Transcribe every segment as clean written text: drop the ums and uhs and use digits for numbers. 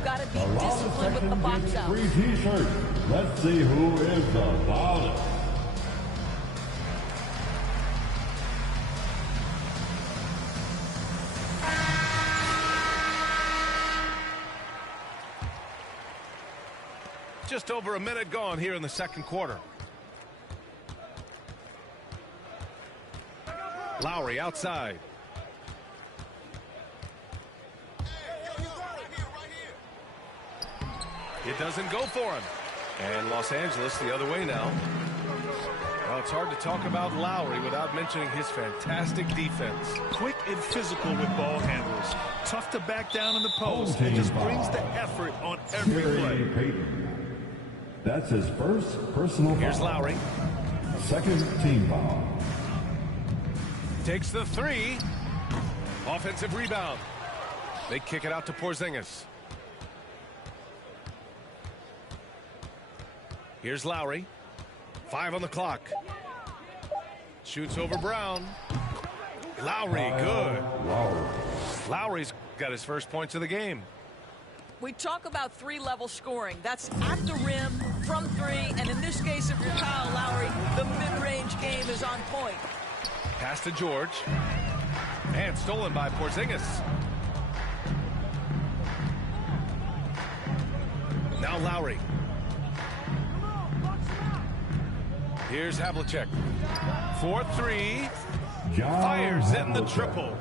You've got to be Around the disciplined with the second box gets out. free t-shirt. Let's see who is the loudest. Just over a minute gone here in the second quarter. Lowry outside. It doesn't go for him. And Los Angeles the other way now. Well, it's hard to talk about Lowry without mentioning his fantastic defense. Quick and physical with ball handles. Tough to back down in the post and just brings the effort on every play. That's his first personal foul. Here's Lowry. Second team foul. Takes the three. Offensive rebound. They kick it out to Porzingis. Here's Lowry. 5 on the clock. Shoots over Brown. Lowry, good. Lowry's got his first points of the game. We talk about three-level scoring. That's at the rim, from three, and in this case, if you're Kyle Lowry, the mid-range game is on point. Pass to George. And stolen by Porzingis. Now Lowry. Here's Havlicek. 4-3. Fires in the triple.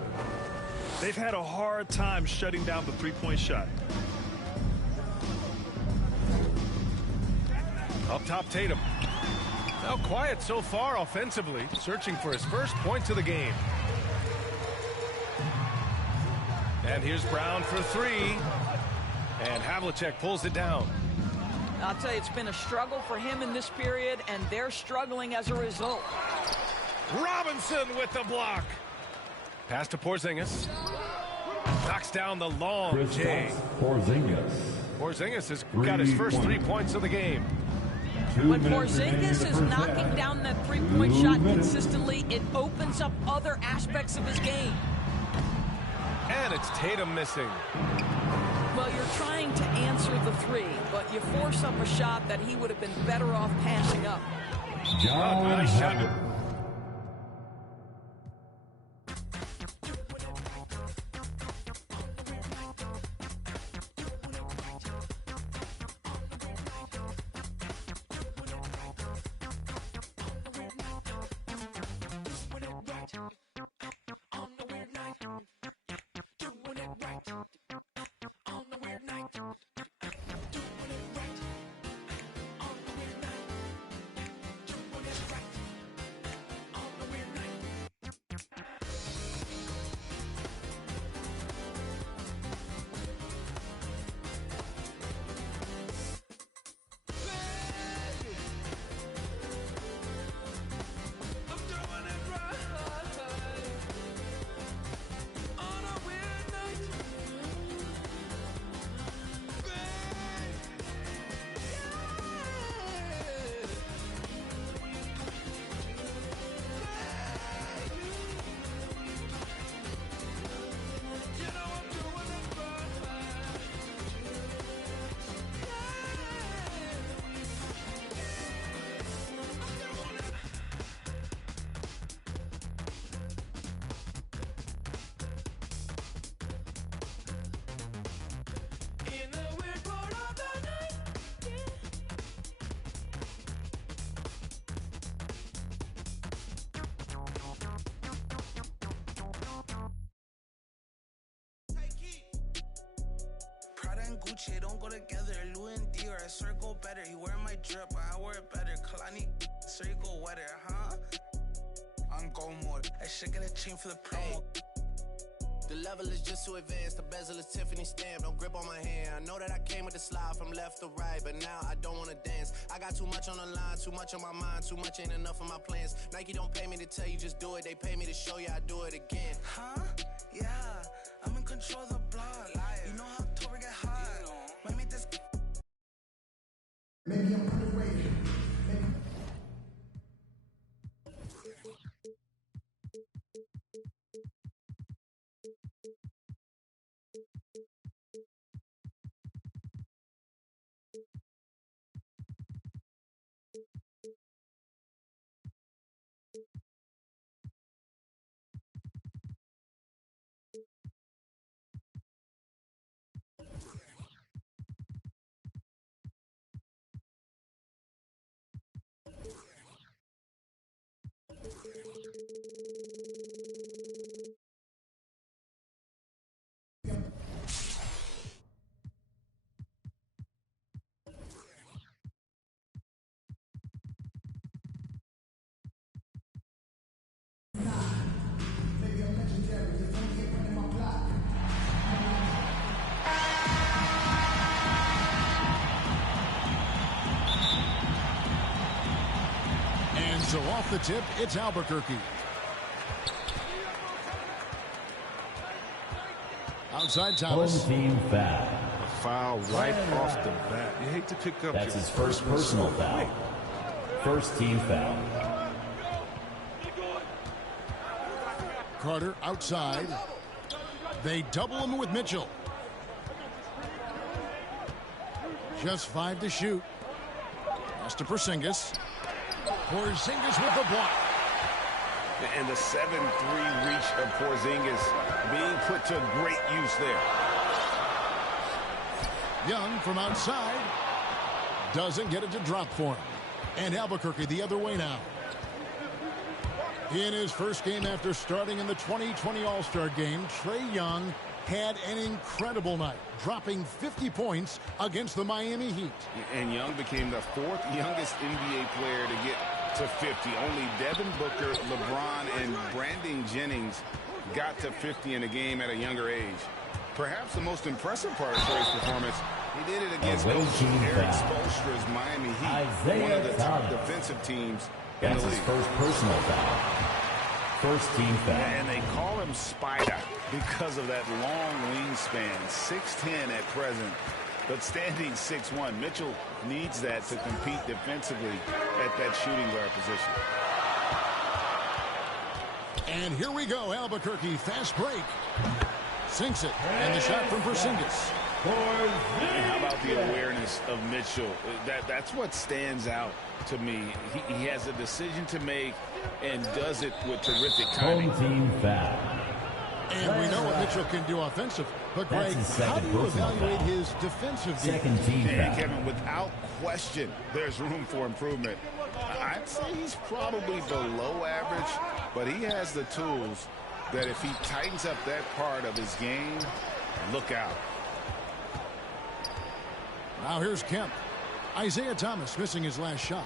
They've had a hard time shutting down the three-point shot. Up top, Tatum. Now quiet so far offensively, searching for his first points of the game. And here's Brown for three. And Havlicek pulls it down. I'll tell you, it's been a struggle for him in this period, and they're struggling as a result. Robinson with the block. Pass to Porzingis. Knocks down the long J. Porzingis has got his first 3 points of the game. When Porzingis is knocking down that three-point shot consistently, it opens up other aspects of his game. And it's Tatum missing. Well, you're trying to answer the three, but you force up a shot that he would have been better off passing up. Nice shot. Gucci don't go together. Louis and Dior, I swear go better. He wear my drip, but I wear it better. Kalani, sure you go wetter, huh? I'm go mode. I should get a chain for the promo. The level is just too advanced. The bezel is Tiffany stamped. No grip on my hand. I know that I came with the slide from left to right, but now I don't want to dance. I got too much on the line, too much on my mind, too much ain't enough of my plans. Nike don't pay me to tell you just do it. They pay me to show you I do it again. Huh? Yeah, I'm in control of the block. You know how October get hot. Might make this. Maybe I'm pretty way. So off the tip, it's Albuquerque. Outside Thomas. Home team foul. A foul right off the bat. You hate to pick up. That's his first personal foul. First team foul. Carter outside. They double him with Mitchell. Just 5 to shoot. Pass to Porzingis. Porzingis with the block. And the 7-3 reach of Porzingis being put to great use there. Young from outside. Doesn't get it to drop for him. And Albuquerque the other way now. In his first game after starting in the 2020 All-Star Game, Trae Young had an incredible night, dropping 50 points against the Miami Heat. And Young became the 4th youngest NBA player to get to 50. Only Devin Booker, LeBron, and Brandon Jennings got to 50 in a game at a younger age. Perhaps the most impressive part of Trae's performance, he did it against Coach Eric Spoelstra's Miami Heat, one of the top defensive teams in the league. That's his first personal foul. First team foul. And they call him Spider because of that long wingspan, 6'10" at present, but standing 6'1". Mitchell needs that to compete defensively at that shooting guard position. And here we go, Albuquerque, fast break. Sinks it, and the shot from Porzingis. And how about the awareness of Mitchell? That's what stands out to me. He has a decision to make and does it with terrific timing. Home team foul. And we know what Mitchell can do offensively. But, Greg, how do you evaluate his defensive game? Second team foul. And, Kevin, without question, there's room for improvement. I'd say he's probably below average, but he has the tools that if he tightens up that part of his game, look out. Now here's Kemp. Isaiah Thomas missing his last shot.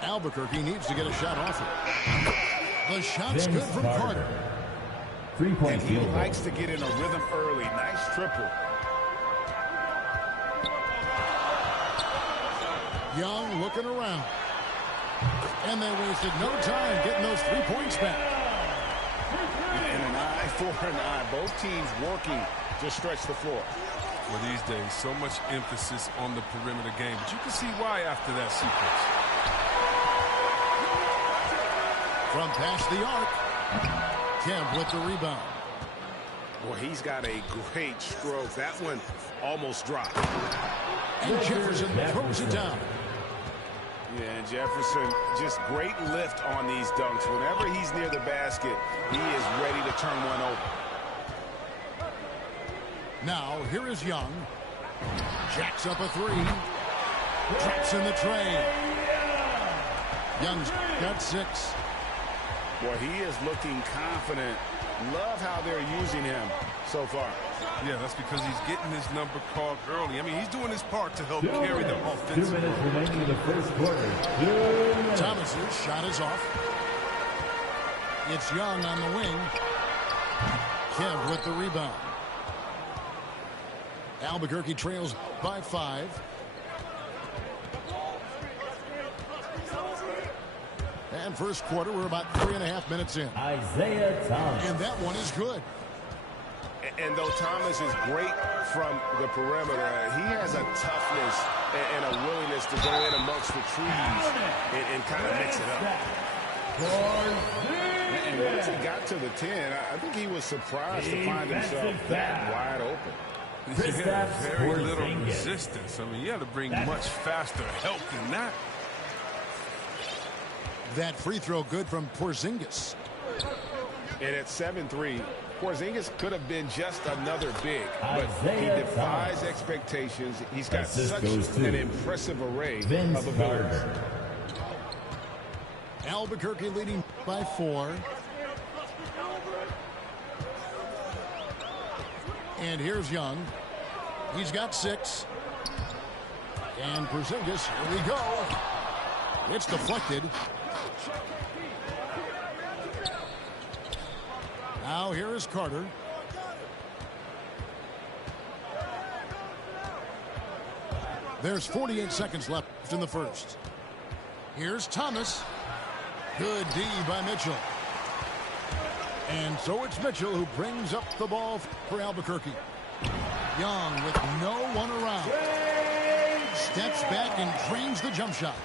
Albuquerque needs to get a shot off it. The shot's good from Carter. 3-point He field goal. likes to get in a rhythm early. Nice triple. Young looking around. And they wasted no time getting those 3 points back. And an eye for an eye. Both teams working to stretch the floor. Well, these days, so much emphasis on the perimeter game. But you can see why after that sequence. From past the arc, Kemp with the rebound. Well, he's got a great stroke. That one almost dropped. And Jefferson throws it down. Yeah, Jefferson, just great lift on these dunks. Whenever he's near the basket, he is ready to turn one over. Now, here is Young. Jacks up a 3. Traps in the tray. Young's got 6. Boy, he is looking confident. Love how they're using him so far. Yeah, that's because he's getting his number called early. I mean, he's doing his part to help carry them 2 offensively. minutes remaining in the first quarter. Thomas's shot is off. It's Young on the wing. Kemp with the rebound. Albuquerque trails by 5. And first quarter, we're about 3.5 minutes in. Isaiah Thomas. And that one is good. And though Thomas is great from the perimeter, he has a toughness and a willingness to go in amongst the trees and kind of mix it up. And once he got to the 10, I think he was surprised to find himself that wide open. Yeah, very little resistance. I mean, you got to bring much faster help than that. That free throw good from Porzingis. And at 7-3, Porzingis could have been just another big, but he defies expectations. He's got such an impressive array of abilities. Albuquerque leading by 4. And here's Young. He's got 6. And Porzingis, here we go. It's deflected. Now here is Carter. There's 48 seconds left in the first. Here's Thomas. Good D by Mitchell. And so it's Mitchell who brings up the ball for Albuquerque. Young with no one around. Steps back and drains the jump shot.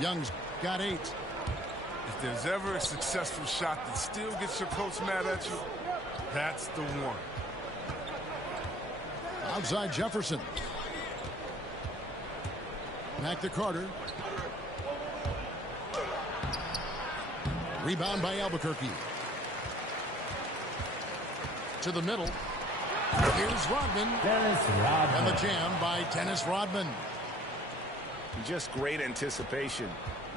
Young's got 8. If there's ever a successful shot that still gets your coach mad at you, that's the one. Outside Jefferson. Back to Carter. Rebound by Albuquerque. To the middle. Here's Rodman. And the jam by Dennis Rodman. Just great anticipation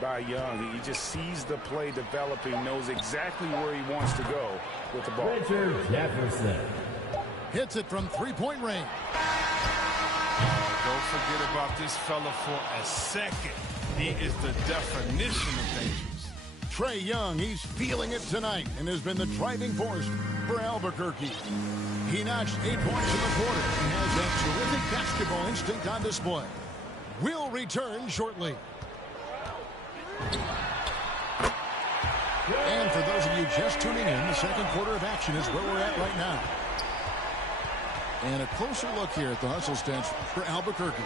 by Young. He just sees the play developing, knows exactly where he wants to go with the ball. Richard Jefferson hits it from three-point range. Don't forget about this fella for a second. He is the definition of dangerous. Trae Young, he's feeling it tonight and has been the driving force for Albuquerque. He notched 8 points in the quarter and has that terrific basketball instinct on display. We'll return shortly. And for those of you just tuning in, the second quarter of action is where we're at right now. And a closer look here at the hustle stance for Albuquerque.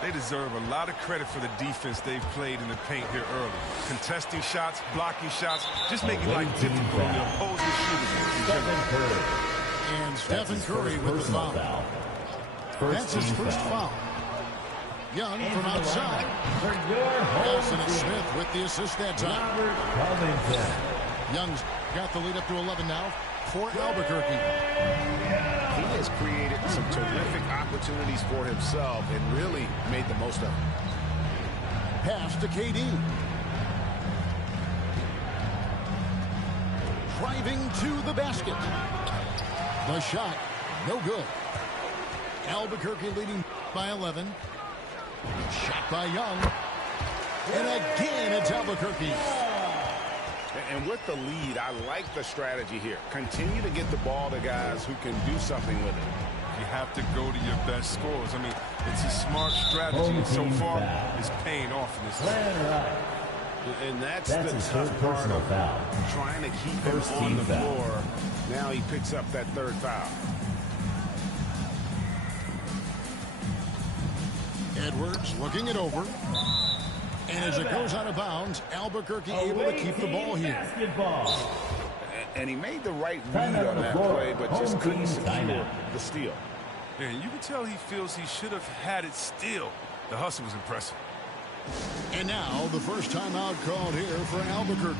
They deserve a lot of credit for the defense they've played in the paint here early. Contesting shots, blocking shots, just making life difficult on the opposing shooters. And Stephen Curry with the foul. That's his first foul. Young from outside. Nelson and Smith with the assist that time. Young's got the lead up to 11 now for Albuquerque. He has created some terrific opportunities for himself and really made the most of it. Pass to KD. Driving to the basket. The shot, no good. Albuquerque leading by 11. Shot by Young. And again, it's Albuquerque. And with the lead, I like the strategy here. Continue to get the ball to guys who can do something with it. You have to go to your best scorers. I mean, it's a smart strategy, and so far, it's paying off in this game. And that's the tough part of trying to keep him on the floor. Now he picks up that third foul. Edwards looking it over. And as it goes out of bounds, Albuquerque able to keep the ball here. And he made the right read on that play, but just couldn't secure the steal. Yeah, you can tell he feels he should have had it still. The hustle was impressive. And now the first timeout called here for Albuquerque.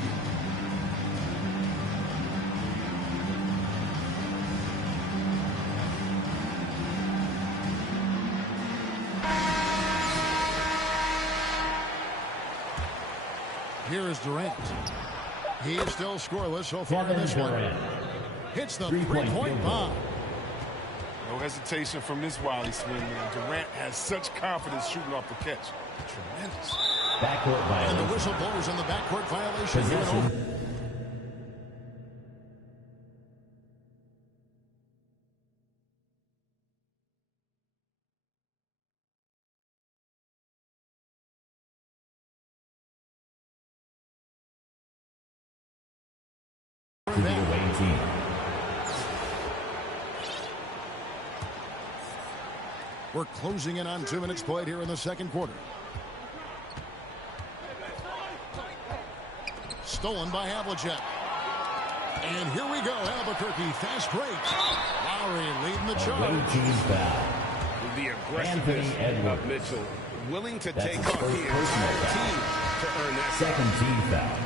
Here is Durant. He is still scoreless so far in this one. Hits the three-point bomb. No hesitation from this wily swing man. Durant has such confidence shooting off the catch. Tremendous. And the whistle blows on the backcourt violation. We're closing in on 2 minutes played here in the second quarter. Stolen by Havlicek. And here we go, Albuquerque fast break. Lowry leading the charge. The aggressiveness of Mitchell, willing to take on the entire team to earn that second team foul.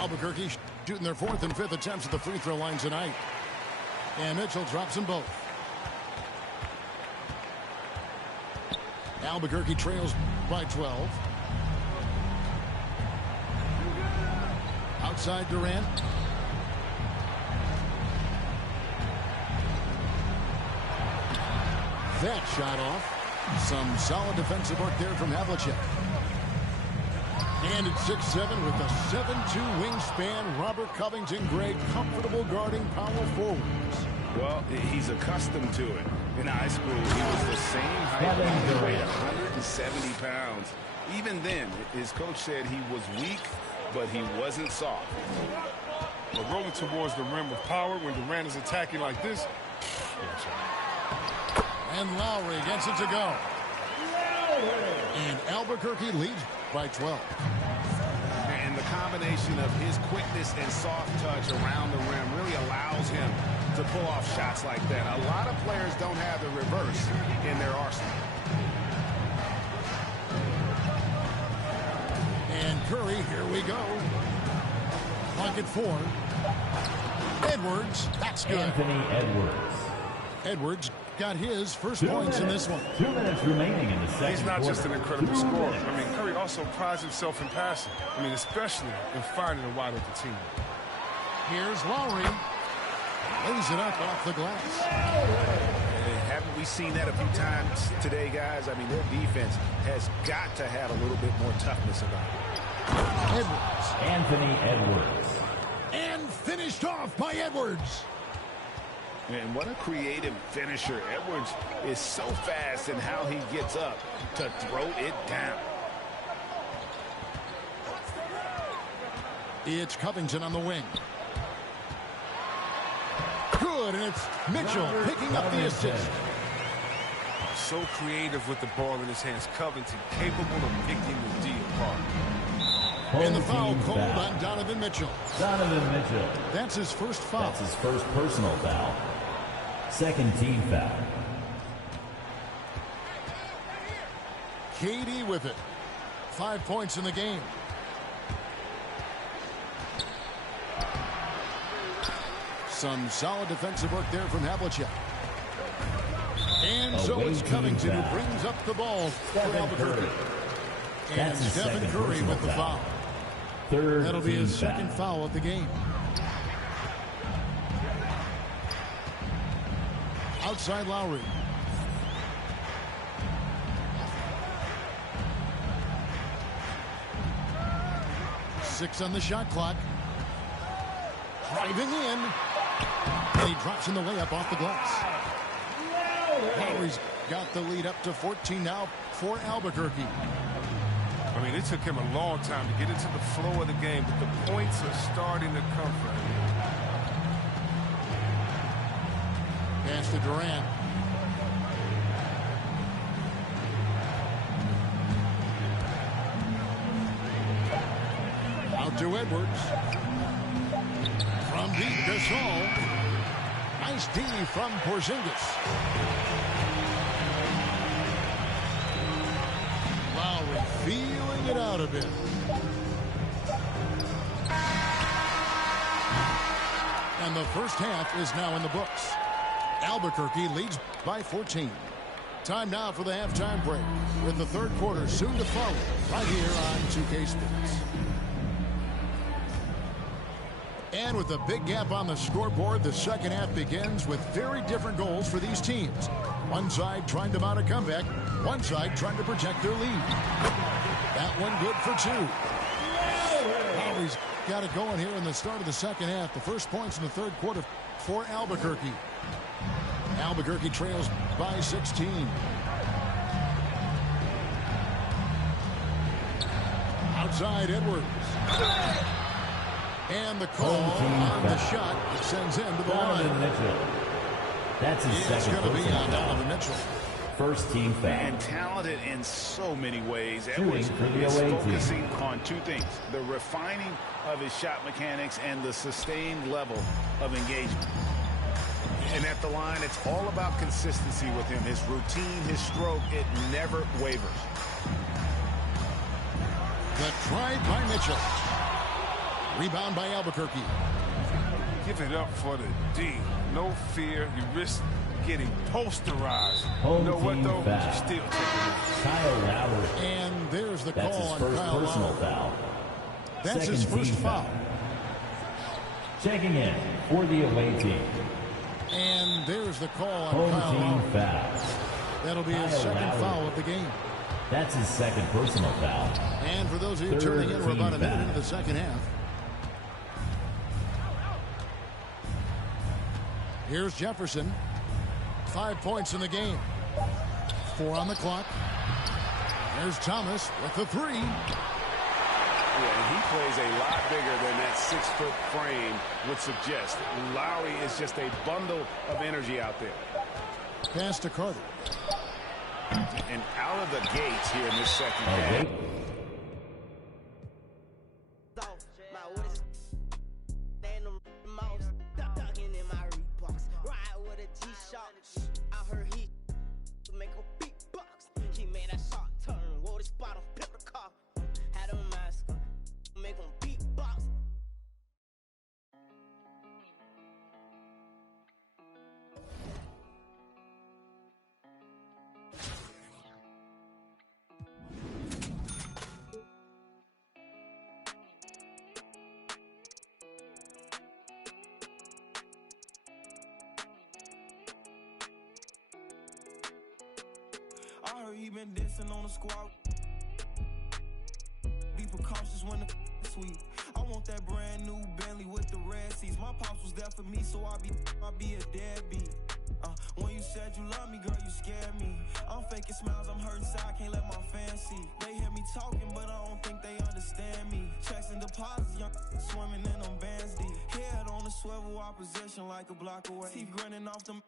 Albuquerque shooting their 4th and 5th attempts at the free throw line tonight. And Mitchell drops them both. Albuquerque trails by 12. Outside Durant. That shot off. Some solid defensive work there from Havlicek. And at 6'7" with a 7'2" wingspan, Robert Covington, great, comfortable guarding power forwards. Well, he's accustomed to it. In high school, he was the same height, he weighed 170 pounds. Even then, his coach said he was weak, but he wasn't soft. Well, rolling towards the rim with power when Durant is attacking like this. And Lowry gets it to go. And Albuquerque leads by 12. And the combination of his quickness and soft touch around the rim really allows him to pull off shots like that. A lot of players don't have the reverse in their arsenal. And Curry, here we go. Pocket 4. Edwards, that's good. Anthony Edwards. Edwards got his first points in this one. 2 minutes remaining in the second He's not quarter. just an incredible scorer. I mean, Curry also prides himself in passing. I mean, especially in finding a wide open team. Here's Lowry. Lays it up off the glass. Haven't we seen that a few times today, guys? I mean, their defense has got to have a little bit more toughness about it. Edwards. Anthony Edwards. And finished off by Edwards. And what a creative finisher. Edwards is so fast in how he gets up to throw it down. It's Covington on the wing. Good, and it's Mitchell picking up the assist. So creative with the ball in his hands. Covington capable of picking the D apart. And the foul called on Donovan Mitchell. Donovan Mitchell. That's his first foul. That's his first personal foul. Second team foul. KD with it. 5 points in the game. Some solid defensive work there from Havlicek. And so it's Covington who brings up the ball for Albuquerque. And Stephen Curry with the foul. That'll be his second foul of the game. Outside Lowry. Six on the shot clock. Driving in. And he drops in the layup off the glass. Lowry's got the lead up to 14 now for Albuquerque. I mean, it took him a long time to get into the flow of the game, but the points are starting to come for him. Pass to Durant. Out to Edwards. From deep, Gasol. Nice D from Porzingis. Lowry feeling it out a bit. And the first half is now in the books. Albuquerque leads by 14. Time now for the halftime break, with the third quarter soon to follow right here on 2K Sports. And with a big gap on the scoreboard, the second half begins with very different goals for these teams. One side trying to mount a comeback, one side trying to protect their lead. That one good for two. Lowry's got it going here in the start of the second half. The first points in the third quarter for Albuquerque. Albuquerque trails by 16. Outside Edwards. And the call on the shot that sends him to the line. Mitchell. That's his second going to be on Donovan Mitchell. First team foul. And talented in so many ways. Shooting Edwards for the is away focusing on two things: the refining of his shot mechanics and the sustained level of engagement. And at the line, it's all about consistency with him. His routine, his stroke, it never wavers. The try by Mitchell. Rebound by Albuquerque. Give it up for the D. No fear. You risk getting posterized. Home you know what, though? foul. You still take it. Kyle Lowry. And there's the That's call his on first Kyle personal Lowry. foul. That's Second his first team foul. Checking in for the away team. And there's the call on Home Kyle team Lowry. foul. That'll be his Kyle second Lowry. foul of the game. That's his second personal foul. And for those of you Third tuning in, we're team about a minute foul. into the second half. Here's Jefferson. 5 points in the game. 4 on the clock. There's Thomas with the 3. Yeah, and he plays a lot bigger than that 6-foot frame would suggest. Lowry is just a bundle of energy out there. Pass to Carter. And out of the gates here in this second Oh, half. wait. I heard he been dancing on the squad. Be precautious when the sweet. I want that brand new Bentley with the red seats. My pops was there for me, so I be a deadbeat. When you said you love me, girl, you scared me. I'm faking smiles, I'm hurting inside, I can't let my fans see. They hear me talking, but I don't think they understand me. Checks and deposits, young swimming in them bands deep. Head on the swivel, opposition like a block away. Teeth grinning off them.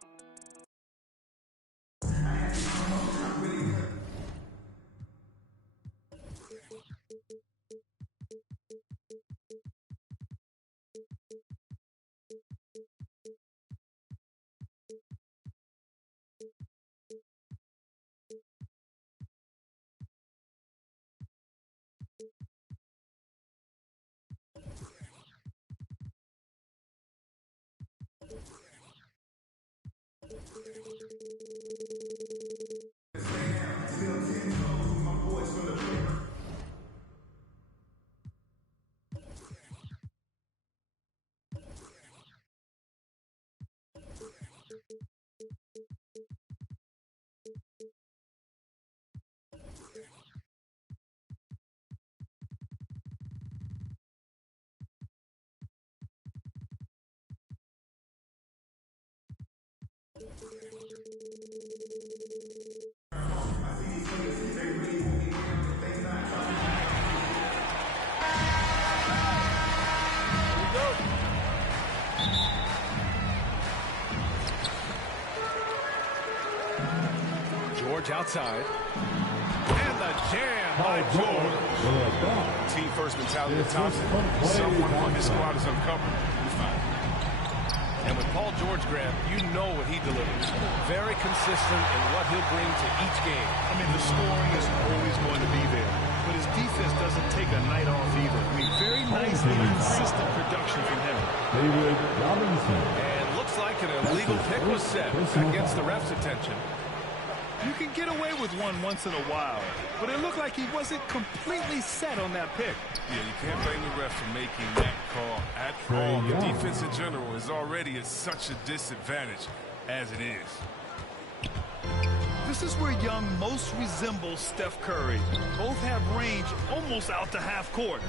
George outside. And the jam by George. Team first mentality of Thompson. Someone on his squad is uncovered. He's fine. And with Paul George, Graham, you know what he delivers. Very consistent in what he'll bring to each game. I mean, the scoring is always going to be there. But his defense doesn't take a night off either. I mean, very nice and consistent production from him. David Robinson. And looks like an illegal pick was set against the ref's attention. You can get away with one once in a while, but it looked like he wasn't completely set on that pick. Yeah, you can't blame the ref for making that call at all. The defense in general is already at such a disadvantage as it is. This is where Young most resembles Steph Curry. Both have range almost out to half court.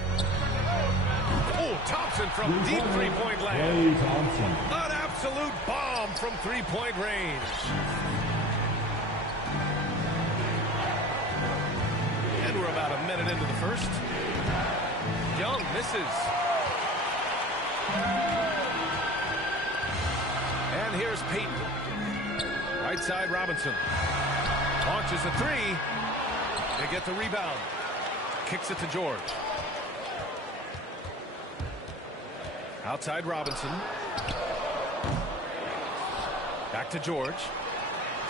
Oh, Thompson from deep three-point land. An absolute bomb from three-point range. And we're about a minute into the first. Young misses. And here's Payton. Right side, Robinson. Launches a three. They get the rebound. Kicks it to George. Outside Robinson. Back to George.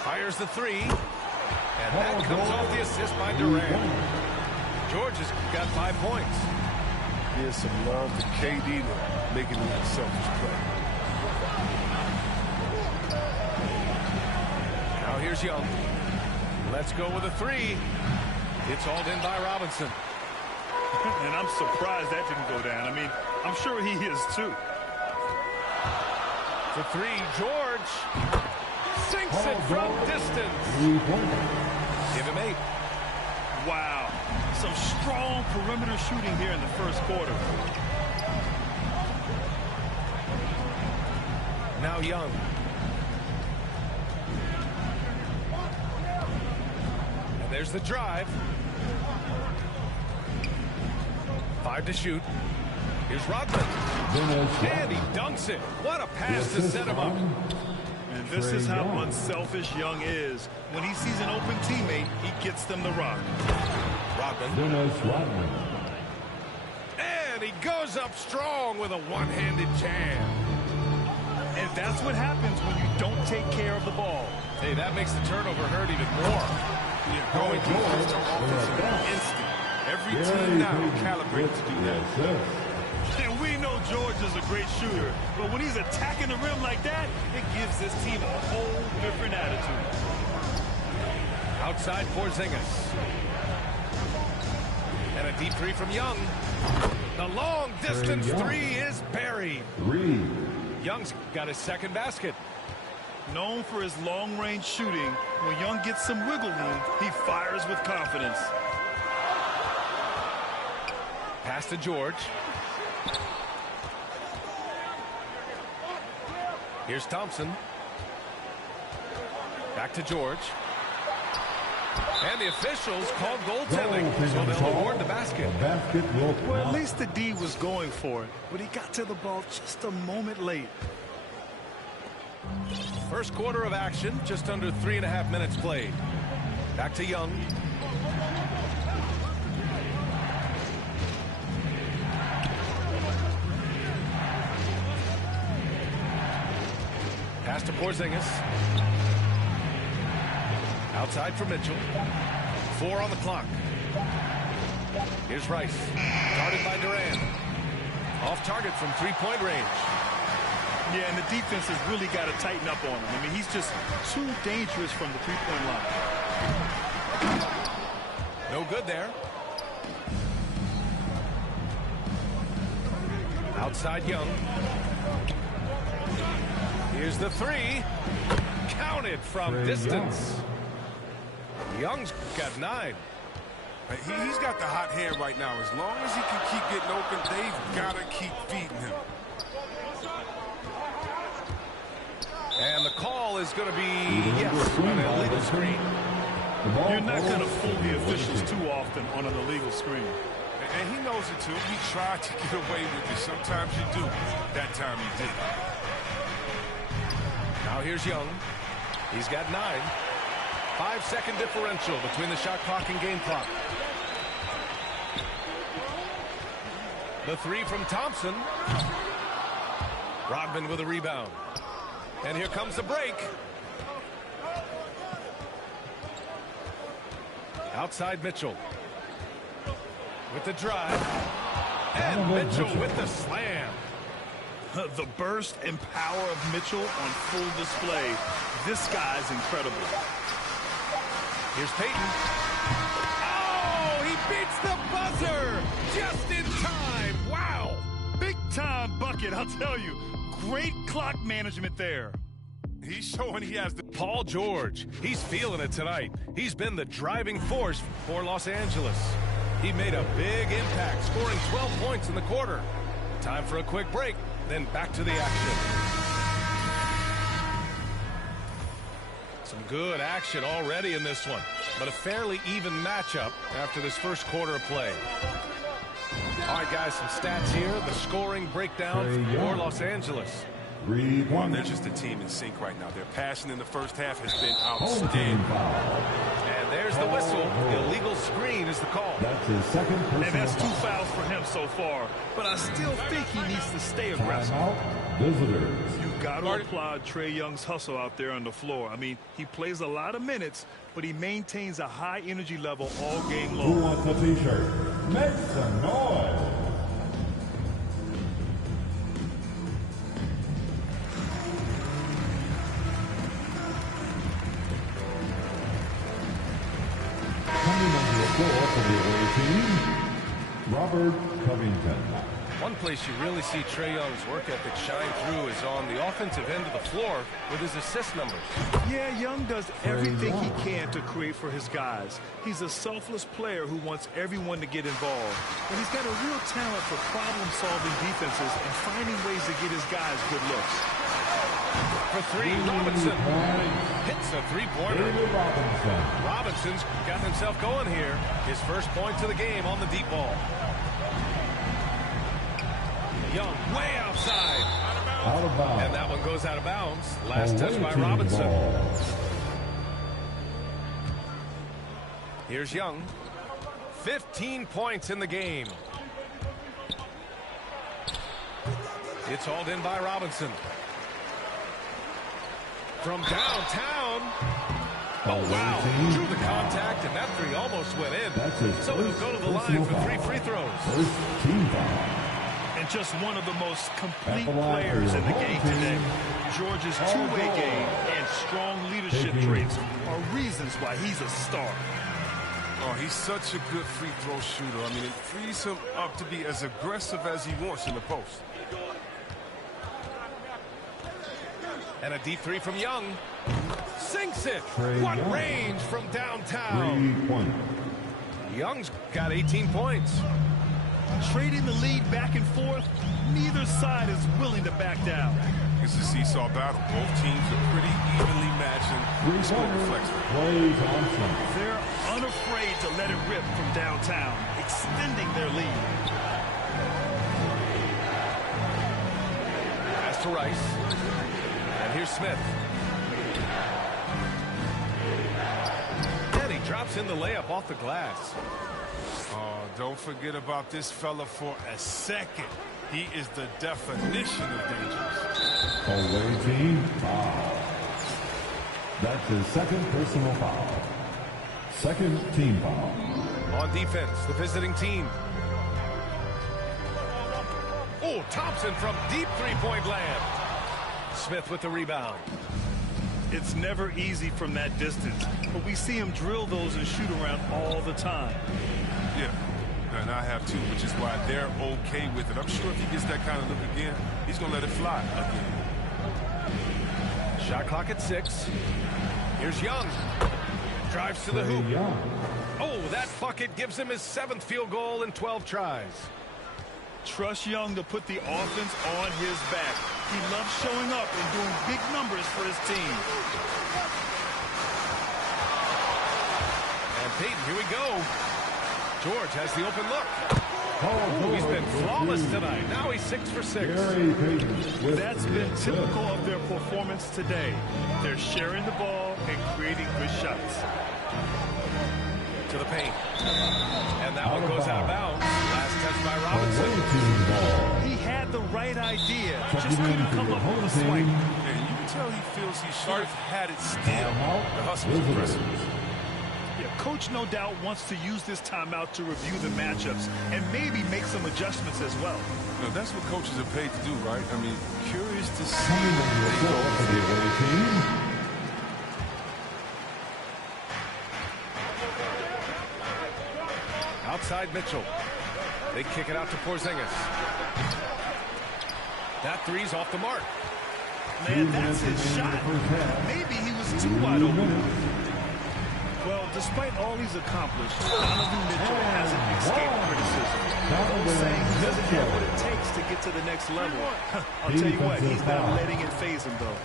Fires the three. And that comes off the assist by Durant. George has got 5 points. Here's some love to KD to making that selfish play. Now here's Young. Let's go with a three. It's hauled in by Robinson. And I'm surprised that didn't go down. I mean, I'm sure he is too. For three, George sinks it from distance. Give him 8. Wow. Some strong perimeter shooting here in the first quarter. Now Young. And there's the drive. 5 to shoot. Here's Rodman. And he dunks it. What a pass to set him up. And this is how unselfish Young is. When he sees an open teammate, he gets them the rock. Rodman. And he goes up strong with a one-handed jam. And that's what happens when you don't take care of the ball. Hey, that makes the turnover hurt even more. Going defense to offensive instinct. Every team now calibrated to do that. And we know George is a great shooter, but when he's attacking the rim like that, it gives this team a whole different attitude. Outside Porzingis. And a deep three from Young. The long distance three is buried. Young's got his second basket. Known for his long-range shooting, when Young gets some wiggle room, he fires with confidence. Pass to George. Here's Thompson. Back to George. And the officials called goaltending, so they'll award the basket. Well, at least the D was going for it, but he got to the ball just a moment late. First quarter of action, just under 3.5 minutes played. Back to Young. Pass to Porzingis. Outside for Mitchell. 4 on the clock. Here's Rice. Guarded by Durant. Off target from three-point range. Yeah, and the defense has really got to tighten up on him. I mean, he's just too dangerous from the three-point line. No good there. Outside Young. Here's the three. Counted from distance. Young's got 9. He's got the hot hand right now. As long as he can keep getting open, they've got to keep feeding him. And the call is going to be, yes, an illegal screen. You're not going to fool the officials too often on an illegal screen. And he knows it too. He tried to get away with it. Sometimes you do. That time he didn't. Now here's Young. He's got 9. 5-second differential between the shot clock and game clock. The three from Thompson. Rodman with a rebound. And here comes the break. Outside Mitchell. With the drive. And Mitchell with the slam. The burst and power of Mitchell on full display. This guy's incredible. Here's Payton. Oh, he beats the buzzer just in time. Wow. Big time bucket, I'll tell you. Great clock management there. He's showing he has the... Paul George, he's feeling it tonight. He's been the driving force for Los Angeles. He made a big impact, scoring 12 points in the quarter. Time for a quick break, then back to the action. Some good action already in this one, but a fairly even matchup after this first quarter of play. All right, guys, some stats here. The scoring breakdown for Los Angeles. Well, they're just a team in sync right now. Their passion in the first half has been outstanding. And there's the whistle. Illegal screen is the call. That's his second personal And that's 2 foul. fouls for him so far. But I still think he needs to stay aggressive. Timeout, visitors. You got to applaud Trae Young's hustle out there on the floor. I mean, he plays a lot of minutes, but he maintains a high energy level all game long. Who wants a t-shirt? Make some noise. Coming onto the floor for the away team, Robert Covington. One place you really see Trae Young's work ethic shine through is on the offensive end of the floor with his assist numbers. Yeah, Young does everything he can to create for his guys. He's a selfless player who wants everyone to get involved. But he's got a real talent for problem-solving defenses and finding ways to get his guys good looks. For three, Robinson hits a three-pointer. Robinson's got himself going here. His first points of the game on the deep ball. Young way outside. Out of bounds. And that one goes out of bounds. Last touch by Robinson. Here's Young. 15 points in the game. It's hauled in by Robinson. From downtown. Oh, wow. Drew the contact, and that three almost went in. So it'll go to the line for 3 free throws. First team foul. And just one of the most complete players in the game today. George's two-way game and strong leadership traits are reasons why he's a star. Oh, he's such a good free throw shooter. I mean, it frees him up to be as aggressive as he wants in the post. And a deep three from Young. Sinks it. What range from downtown. 3 points. Young's got 18 points. Trading the lead back and forth, neither side is willing to back down. It's a seesaw battle. Both teams are pretty evenly matched and score reflection. They're unafraid to let it rip from downtown, extending their lead. Pass to Rice. And here's Smith. And he drops in the layup off the glass. Oh, don't forget about this fella for a second. He is the definition of dangerous. Away team foul. That's his second personal foul. Second team foul. On defense, the visiting team. Oh, Thompson from deep three-point land. Smith with the rebound. It's never easy from that distance, but we see him drill those and shoot around all the time. Yeah, and I have too, which is why they're okay with it. I'm sure if he gets that kind of look again, he's going to let it fly again. Shot clock at 6. Here's Young. Drives to the hoop. Oh, that bucket gives him his 7th field goal in 12 tries. Trust Young to put the offense on his back. He loves showing up and doing big numbers for his team. And Peyton, here we go. George has the open look. Oh, he's been flawless tonight. Now he's 6 for 6. That's been typical of their performance today. They're sharing the ball and creating good shots. To the paint. And that one goes out of bounds. Last touch by Robinson. He had the right idea, just couldn't come up with a swipe. And you can tell he feels he should have had it still. The hustle is impressive. Yeah, Coach no doubt wants to use this timeout to review the matchups and maybe make some adjustments as well. You know, that's what coaches are paid to do, right? I mean, curious to see. Outside Mitchell. They kick it out to Porzingis. That three's off the mark. Man, that's his shot. Maybe he was too wide open. Well, despite all he's accomplished, Donovan Mitchell hasn't escaped criticism. Those saying he doesn't have what it takes to get to the next level. I'll tell you what, he's not letting it faze him, though.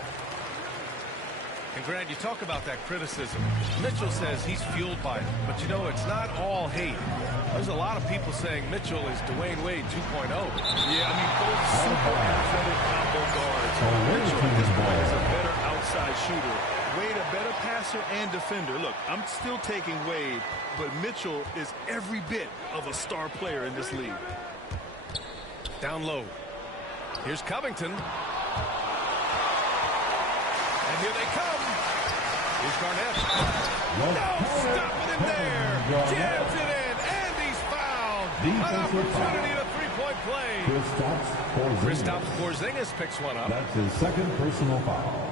And Grant, you talk about that criticism. Mitchell says he's fueled by it. But, you know, it's not all hate. There's a lot of people saying Mitchell is Dwayne Wade 2.0. Yeah, I mean, both super athletic combo guards. Mitchell at this point is a better outside shooter. Wade a better passer and defender. Look, I'm still taking Wade, but Mitchell is every bit of a star player in this league. Down low. Here's Covington. And here they come. Here's Garnett. No, stop it in there. Jams it in, and he's fouled. An opportunity to three-point play. Kristaps Porzingis picks one up. That's his second personal foul.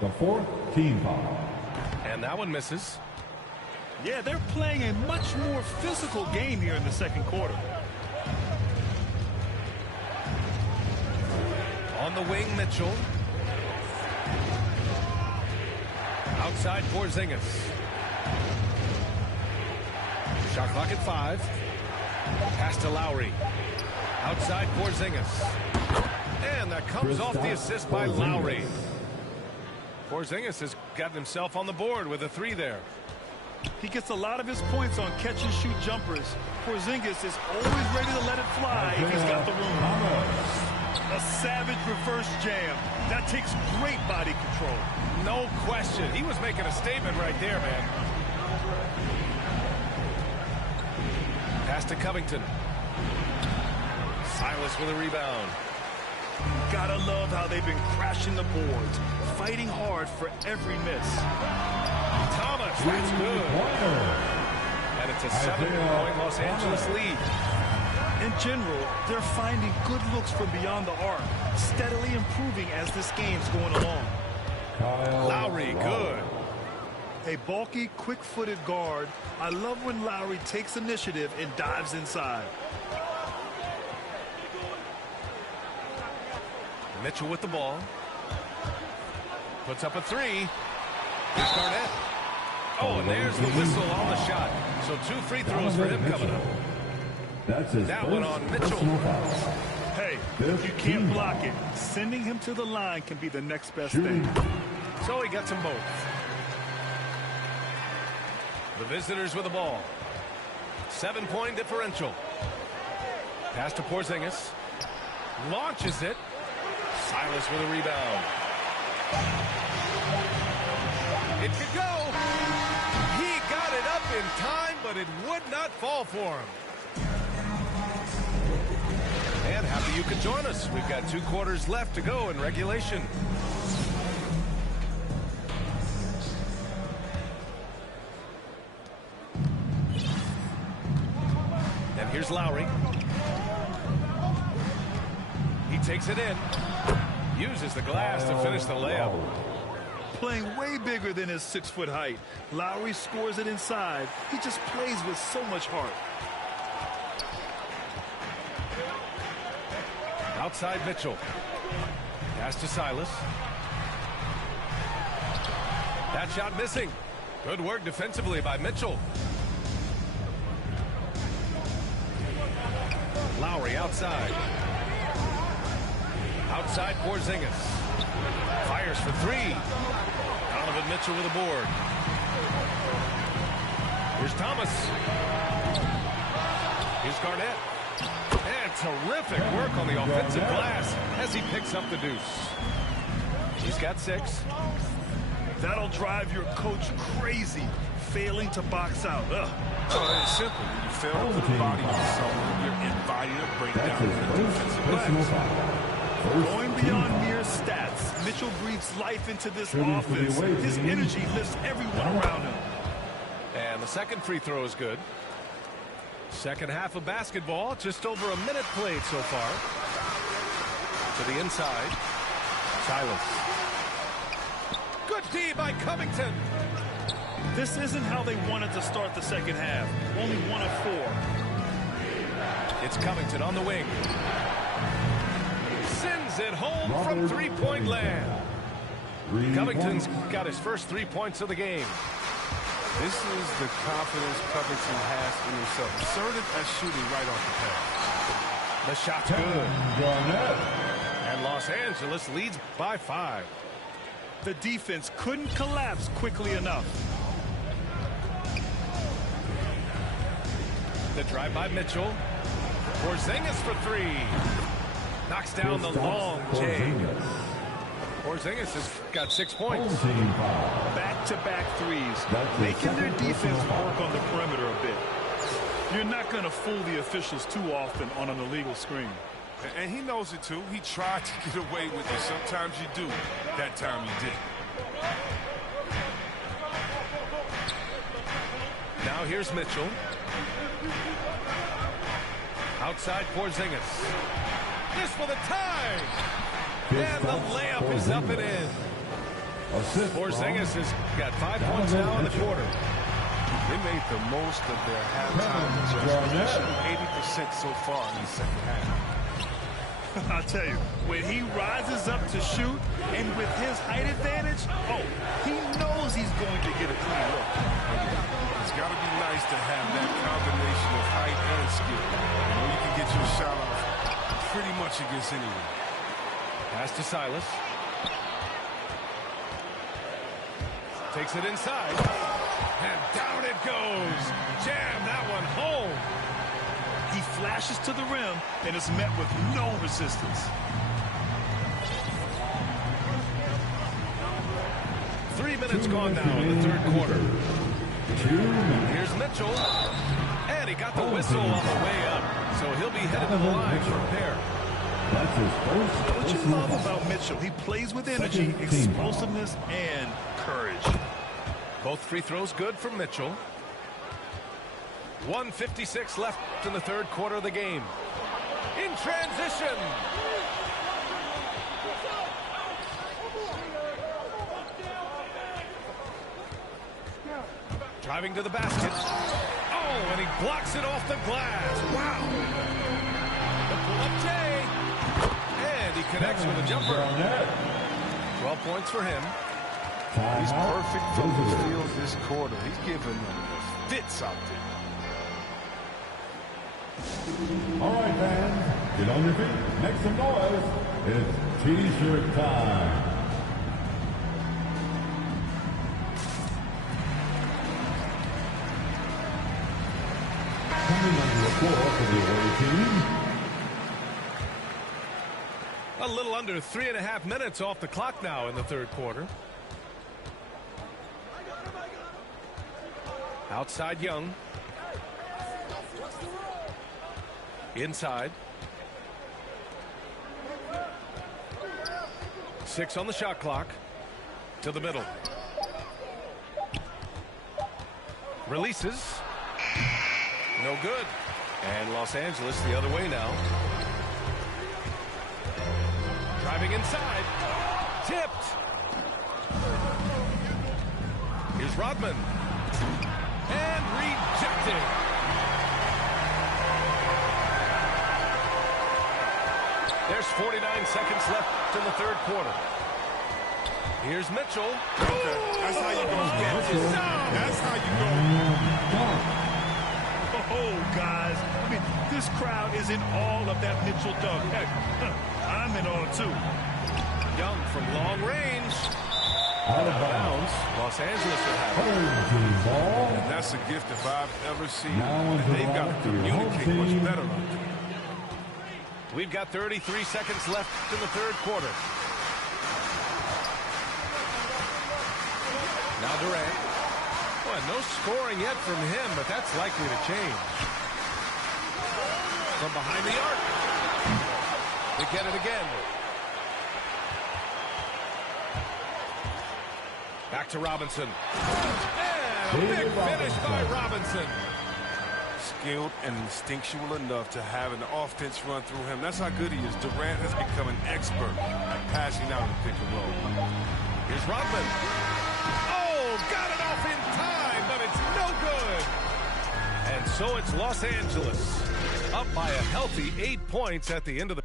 The fourth team foul. And that one misses. Yeah, they're playing a much more physical game here in the second quarter. On the wing, Mitchell. Outside Porzingis. Shot clock at 5. Pass to Lowry. Outside Porzingis. And that comes off the assist by Lowry. Porzingis has gotten himself on the board with a 3 there. He gets a lot of his points on catch-and-shoot jumpers. Porzingis is always ready to let it fly if he's got the room. A savage reverse jam. That takes great body control. No question. He was making a statement right there, man. Pass to Covington. Silas with a rebound. Gotta love how they've been crashing the boards, fighting hard for every miss. Thomas, that's good. And it's a 7-point Los Angeles lead. In general, they're finding good looks from beyond the arc, steadily improving as this game's going along. Lowry, good. A bulky, quick-footed guard. I love when Lowry takes initiative and dives inside. Mitchell with the ball. Puts up a 3. Here's Garnett. Oh, and there's the whistle on the shot. So 2 free throws for him coming up. That's his that one on Mitchell. Hey, if you can't block it, sending him to the line can be the next best thing. So he gets them both. The visitors with the ball. 7-point differential. Pass to Porzingis. Launches it. Silas with a rebound. It could go. He got it up in time, but it would not fall for him. And happy you could join us. We've got 2 quarters left to go in regulation. And here's Lowry. He takes it in. Uses the glass to finish the layup. Playing way bigger than his 6-foot height. Lowry scores it inside. He just plays with so much heart. Outside Mitchell. Pass to Silas. That shot missing. Good work defensively by Mitchell. Lowry outside. Outside Porzingis. Fires for 3. Donovan Mitchell with a board. Here's Thomas. Here's Garnett. And terrific work on the offensive glass as he picks up the deuce. He's got 6. That'll drive your coach crazy, failing to box out. It's simple. When you fail to put a body on someone, you're inviting a breakdown in the defensive glass. Going beyond mere stats, Mitchell breathes life into this offense. His energy lifts everyone around him. And the second free throw is good. Second half of basketball, just over a minute played so far. To the inside. Silas. Good D by Covington. This isn't how they wanted to start the second half. Only 1 of 4. It's Covington on the wing. Sends it home from 3-point land. Covington's got his first 3 points of the game. This is the confidence Covington has in himself. Assertive at shooting right off the pass. The shot's good. And Los Angeles leads by 5. The defense couldn't collapse quickly enough. The drive by Mitchell. Porzingis for three. Knocks down the long J. Porzingis has got 6 points. Back-to-back threes, making their defense work on the perimeter a bit. You're not going to fool the officials too often on an illegal screen. And he knows it, too. He tried to get away with it. Sometimes you do. That time he did. Now here's Mitchell. Outside Porzingis. This for the tie. And the layup is up and in. Porzingis has got 5 points now in the quarter. They made the most of their halftime adjustment. 80% so far in the second half. I'll tell you, when he rises up to shoot, and with his height advantage, he knows he's going to get a clean look. It's got to be nice to have that combination of height and skill. You know, you can get your shot off pretty much against anyone. Pass to Silas. Takes it inside. And down it goes. Jam that one home. He flashes to the rim and is met with no resistance. 3 minutes gone now in the third quarter. Here's Mitchell. And he got the whistle on the way up. So he'll be headed to the line for a pair. What you love about Mitchell, he plays with energy, explosiveness, and courage. Both free throws good from Mitchell. 1:56 left in the third quarter of the game. In transition. Driving to the basket. Oh, and he blocks it off the glass. Wow. The pull-up J. And he connects with a jumper. 12 points for him. He's perfect from the field this quarter. He's giving them the fits out there. All right, fans, get on your feet, make some noise. It's T-shirt time. Coming onto the floor for the away team. A little under 3.5 minutes off the clock now in the third quarter. Outside Young. Inside. 6 on the shot clock. To the middle. Releases. No good. And Los Angeles the other way now. Driving inside. Tipped. Here's Rodman. And rejected. There's 49 seconds left in the third quarter. Here's Mitchell. Okay, that's how you go. That's how you go. Oh, guys. I mean, this crowd is in all of that Mitchell dunk. Heck, I'm in all, too. Young from long range. Out of bounds. Los Angeles will have it. And that's a gift if I've ever seen. And they've got to communicate much better out there. We've got 33 seconds left in the third quarter. Now Durant. Well, no scoring yet from him, but that's likely to change. From behind the arc. They get it again. Back to Robinson. And a big finish by Robinson. Skilled and instinctual enough to have an offense run through him. That's how good he is. Durant has become an expert at passing out of the pick and roll. Here's Rodman. Oh, got it off in time, but it's no good. And so it's Los Angeles up by a healthy 8 points at the end of the...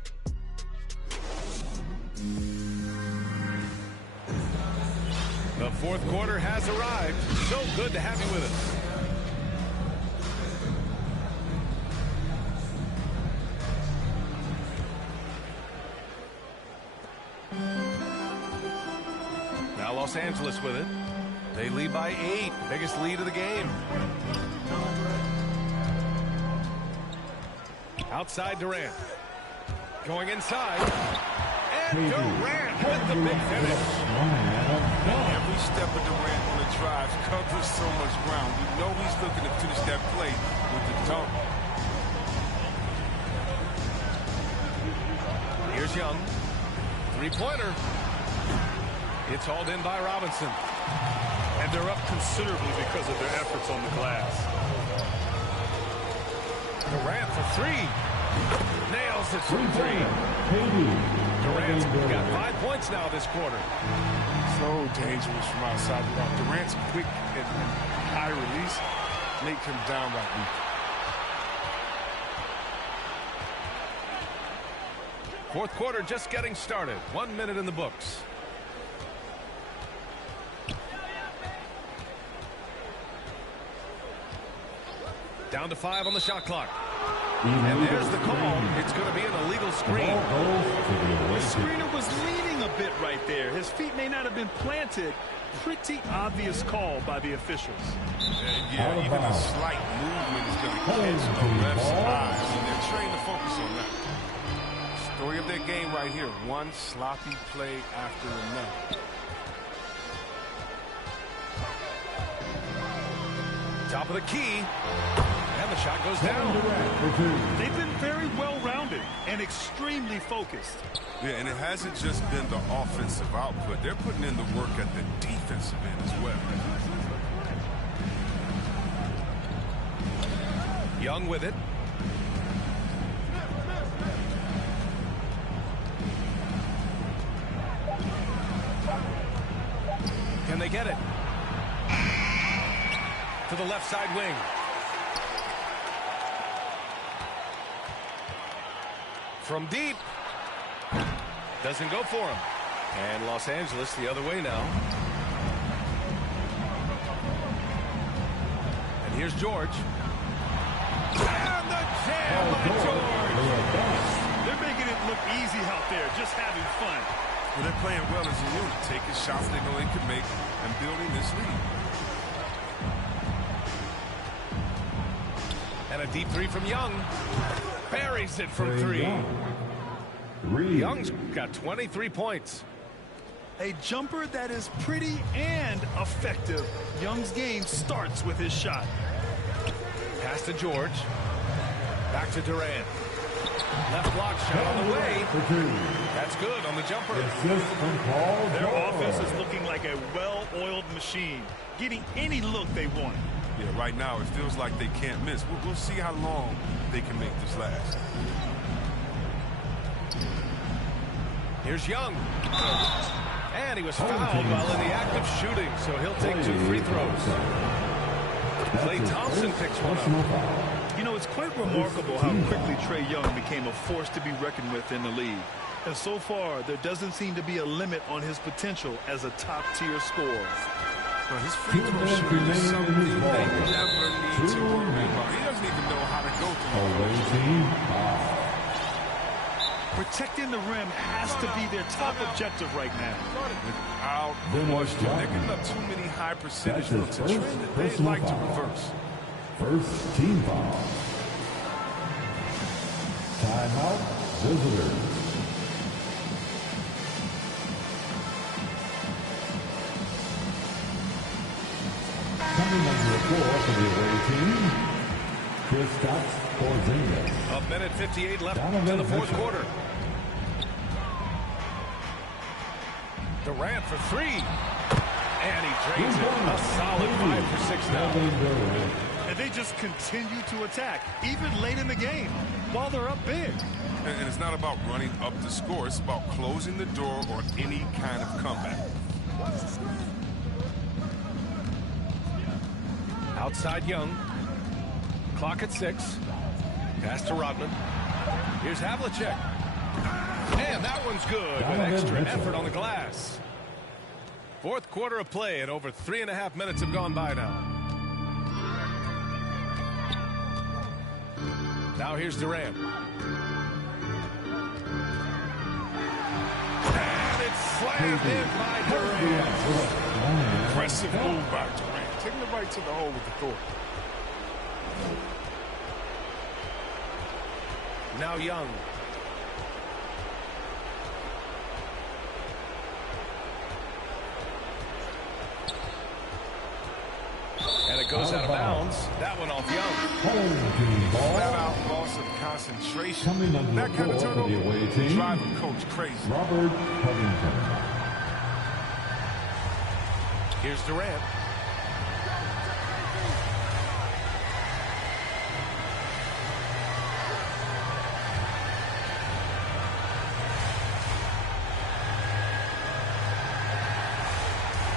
The fourth quarter has arrived. So good to have you with us. Now Los Angeles with it. They lead by 8. Biggest lead of the game. Outside Durant. Going inside. And Durant with the big finish. Every step of Durant on the drive covers so much ground. We know he's looking to finish that play with the dunk. Here's Young. Three-pointer. It's hauled in by Robinson. And they're up considerably because of their efforts on the glass. Durant for 3. Nails it from 3. Durant's got 5 points now this quarter. So dangerous from outside the arc. Durant's quick and high release make him downright weak. Fourth quarter just getting started. 1 minute in the books. Down to 5 on the shot clock. And there's the call. It's going to be an illegal screen. The screener was leaning a bit right there. His feet may not have been planted. Pretty obvious call by the officials. Yeah, even a slight movement is going to catch the ref's eyes. And they're trained to focus on that. Story of their game right here. One sloppy play after another. Top of the key. And the shot goes down. They've been very well-rounded and extremely focused. Yeah, and it hasn't just been the offensive output. They're putting in the work at the defensive end as well. Young with it. Can they get it? To the left side wing. From deep. Doesn't go for him. And Los Angeles the other way now. And here's George. And the jam by George. They're making it look easy out there, just having fun. Well, they're playing well as a unit, taking shots they know they can make and building this lead. And a deep 3 from Young. Buries it from 3. Young's got 23 points. A jumper that is pretty and effective. Young's game starts with his shot. Pass to George. Back to Durant. Left block shot on the way. That's good on the jumper. Their offense is looking like a well-oiled machine, getting any look they want. Yeah, right now it feels like they can't miss. We'll see how long they can make this last. Here's Young. And he was fouled while in the act of shooting, so he'll take 2 free throws. Klay Thompson picks one up. You know, it's quite remarkable how quickly Trae Young became a force to be reckoned with in the league. And so far, there doesn't seem to be a limit on his potential as a top-tier scorer. Well, his free throw shooting is something they never need to worry about. He doesn't even know how to go through it. Protecting the rim has to be their top objective right now. Without question, they're giving up too many high percentage looks. A trend that they'd like to reverse. First team foul. Timeout, visitors. Coming on the floor for the away team, Kristaps Porzingis. A minute 58 left in the fourth quarter. Durant for 3. And he drains it. A solid 5 for 6 now. And they just continue to attack, even late in the game, while they're up big. And it's not about running up the score. It's about closing the door on any kind of comeback. Outside Young. Clock at 6. Pass to Rodman. Here's Havlicek. And that one's good with extra effort on the glass. Fourth quarter of play, and over 3.5 minutes have gone by now. Now here's Durant. And it's slammed in by Durant. Impressive move by Durant. Taking it right to the hole with authority. Now Young. And it goes out of bounds. That one off Young. Flat out loss of concentration. That kind of turnover drive a coach crazy. Robert Covington. Here's Durant.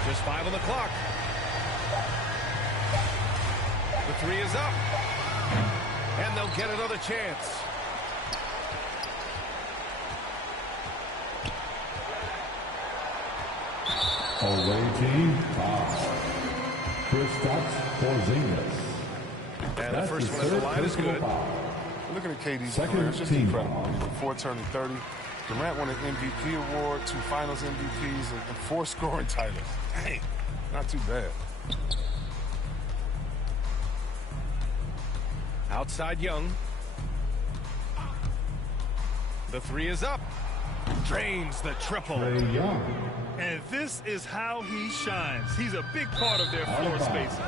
Just 5 on the clock. The 3 is up. And they'll get another chance. Away team foul. Kristaps Porzingis. And the first one at the line is good. Looking at KD's Second career, it's just team incredible. Before turning 30, Durant won an MVP award, 2 Finals MVPs, and 4 scoring titles. Dang, not too bad. Outside Young. The 3 is up. Drains the triple. And this is how he shines. He's a big part of their floor spacing.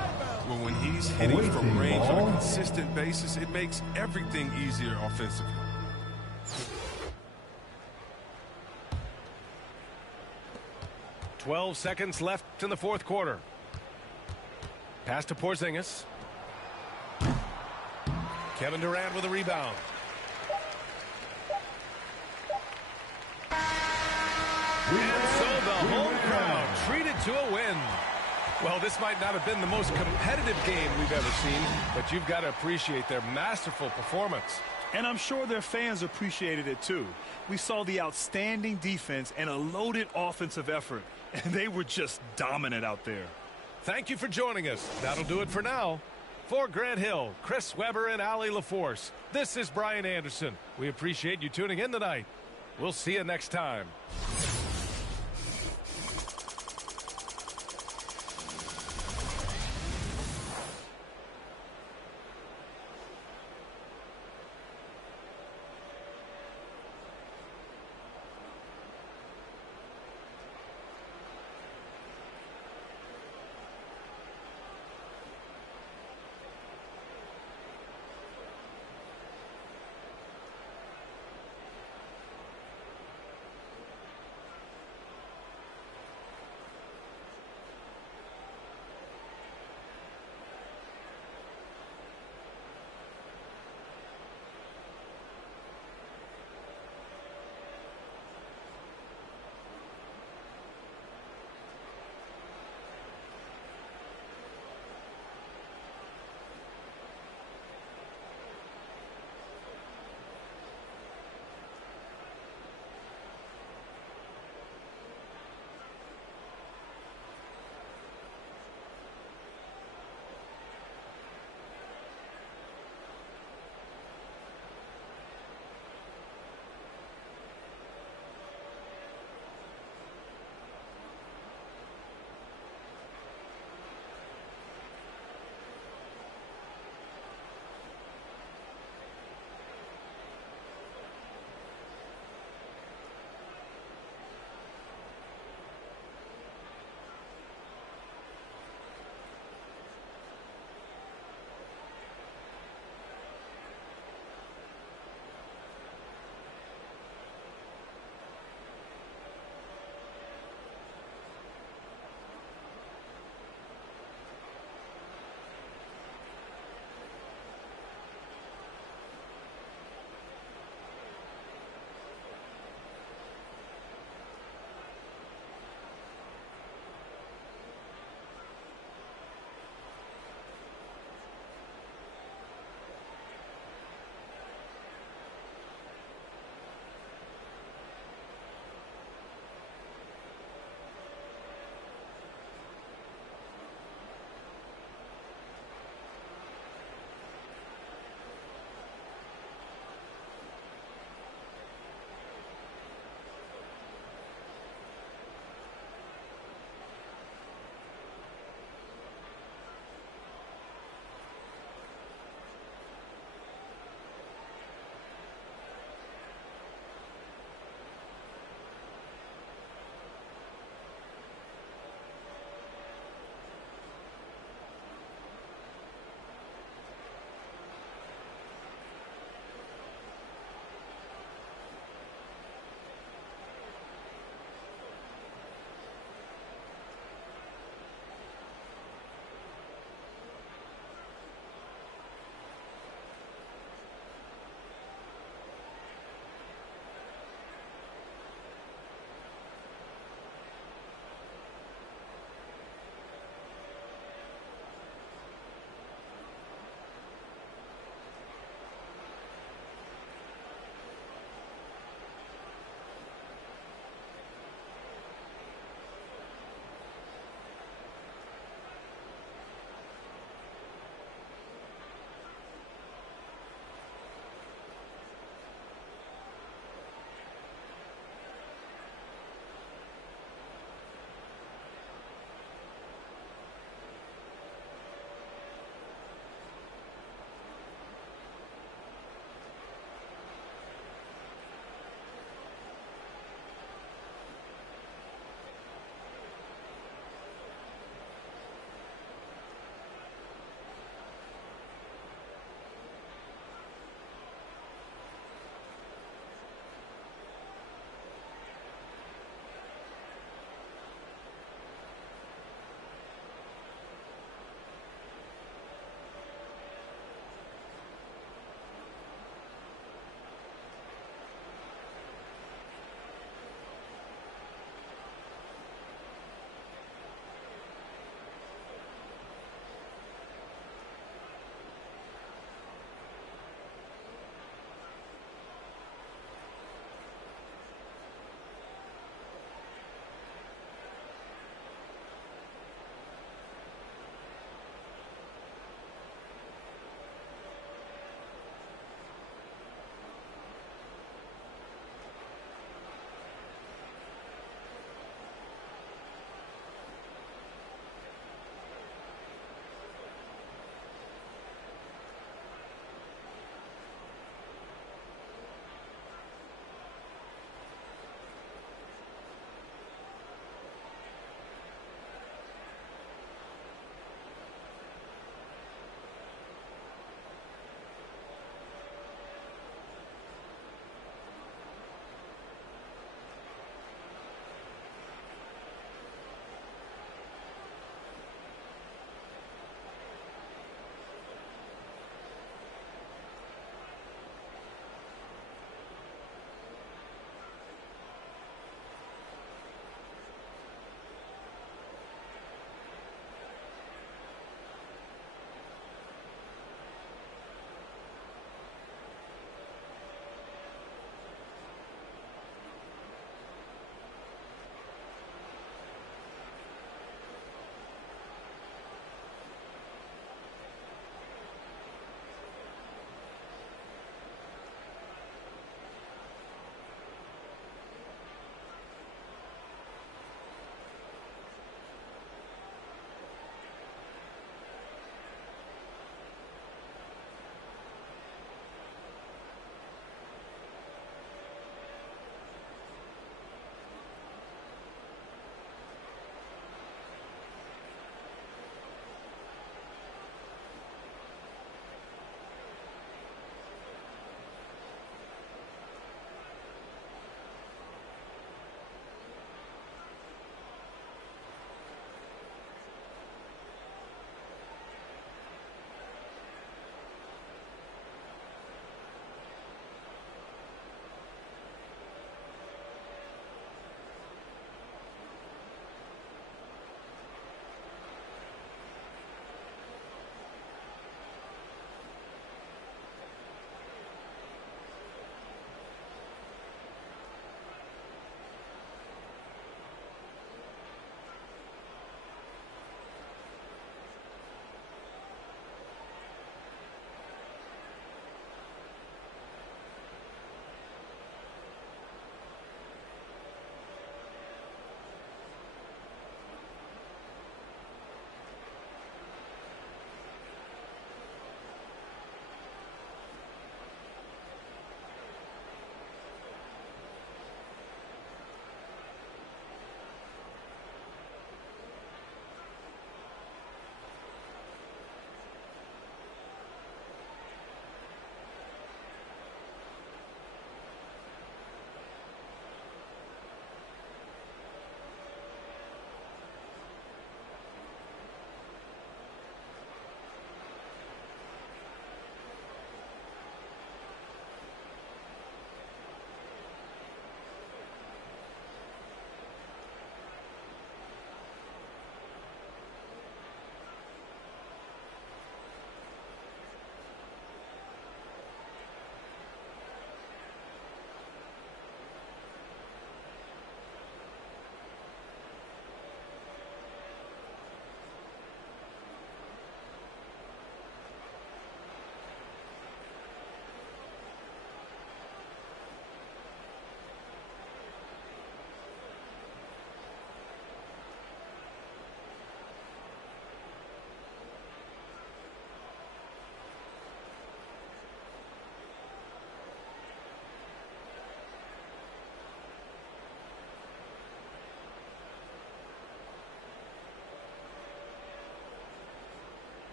Well, when he's hitting from range on a consistent basis, it makes everything easier offensively. "12 seconds left in the fourth quarter. Pass to Porzingis. Kevin Durant with a rebound. And so the home crowd treated to a win. Well, this might not have been the most competitive game we've ever seen, but you've got to appreciate their masterful performance. And I'm sure their fans appreciated it too. We saw the outstanding defense and a loaded offensive effort, and they were just dominant out there. Thank you for joining us. That'll do it for now. For Grant Hill, Chris Webber, and Allie LaForce, this is Brian Anderson. We appreciate you tuning in tonight. We'll see you next time.